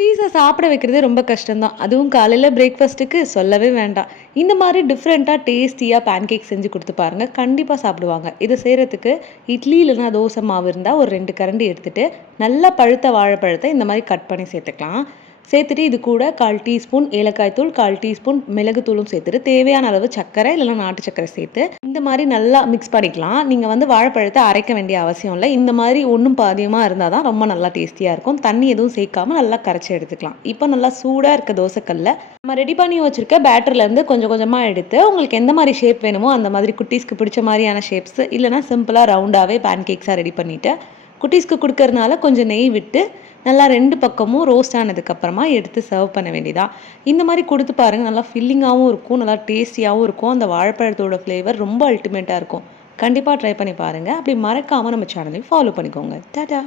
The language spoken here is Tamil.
குட்டீஸ சாப்பிட வைக்கிறதே ரொம்ப கஷ்டம் தான். அதுவும் காலையில பிரேக்ஃபாஸ்ட்டுக்கு சொல்லவே வேண்டாம். இந்த மாரி டிஃப்ரெண்ட்டா டேஸ்டியா பேன்கேக் செஞ்சு குடுத்து பாருங்க. கண்டிப்பா சாப்பிடுவாங்க. இத செய்றதுக்கு இட்லி இல்லன்னா தோசை மாவு இருந்தா ஒரு 2 கரண்டி எடுத்துட்டு, நல்லா பழுத்த வாழைப்பழத்த இந்த மாரி கட் பண்ணி சேர்த்துக்கலாம். சேர்த்துட்டு இது கூட 1/4 டீஸ்பூன் ஏலக்காய் தூள், 1/4 டீஸ்பூன் மிளகு தூளும் சேர்த்துட்டு, தேவையான அளவு சர்க்கரை இல்லன்னா நாட்டு சர்க்கரை சேர்த்து, இந்த மாரி நல்லா மிக்ஸ் பண்ணிக்கலாம். நீங்க வந்து வாழைப்பழத்த அரைக்க வேண்டிய அவசியம் இல்ல. இந்த மாரி ஒண்ணும் பாதியமா இருந்தா தான் ரொம்ப நல்லா டேஸ்டியா இருக்கும். தண்ணி எதுவும் சேர்க்காம நல்லா கரைச்சு எடுத்துக்கலாம். இப்போ நல்லா சூடா இருக்க தோசைக்கல்ல நம்ம ரெடி பண்ணி வச்சிருக்க பேட்டர்லேருந்து கொஞ்சம் கொஞ்சமா எடுத்து, உங்களுக்கு எந்த மாரி ஷேப் வேணுமோ அந்த மாதிரி குட்டீஸ்க்கு பிடிச்ச மாரியான ஷேப்ஸ் இல்லன்னா சிம்பிளா ரவுண்டாவே பேன்கேக்ஸா ரெடி பண்ணிட்டு, குட்டீஸ்க்கு குடுக்கறனால கொஞ்சம் நெய் விட்டு, நல்லா 2 பக்கமும் ரோஸ்ட் ஆனதுக்கப்புறமா எடுத்து சர்வ் பண்ண வேண்டியதான். இந்த மாரி குடுத்து பாருங்க. நல்லா ஃபில்லிங்காவும் இருக்கும். நல்லா டேஸ்டியாவும் இருக்கும். அந்த வாழைப்பழத்தோட ஃப்ளேவர் ரொம்ப அல்டிமேட்டா இருக்கும். கண்டிப்பா ட்ரை பண்ணி பாருங்க. அப்படி மறக்காம நம்ம சேனலையும் ஃபாலோ பண்ணிக்கோங்க. டாடா!